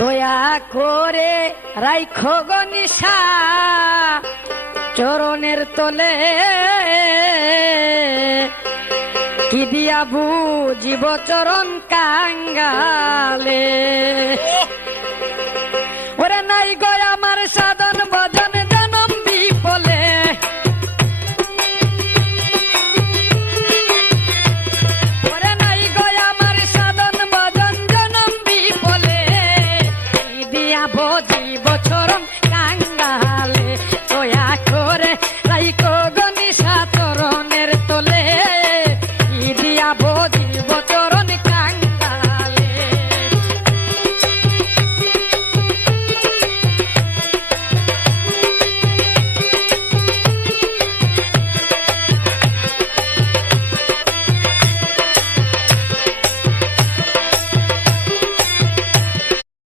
দয়া করে রাইখো গো নিশা চরণের তলে, কি দিয়া বুঝিব চরণ কাঙ্গালে। ওরে নাই গো আমার সাধন ভজন জনম বিফলে, ওরে নাই গো আমার সাধন ভজন জনম বিফলে, কি দিয়া বুঝিব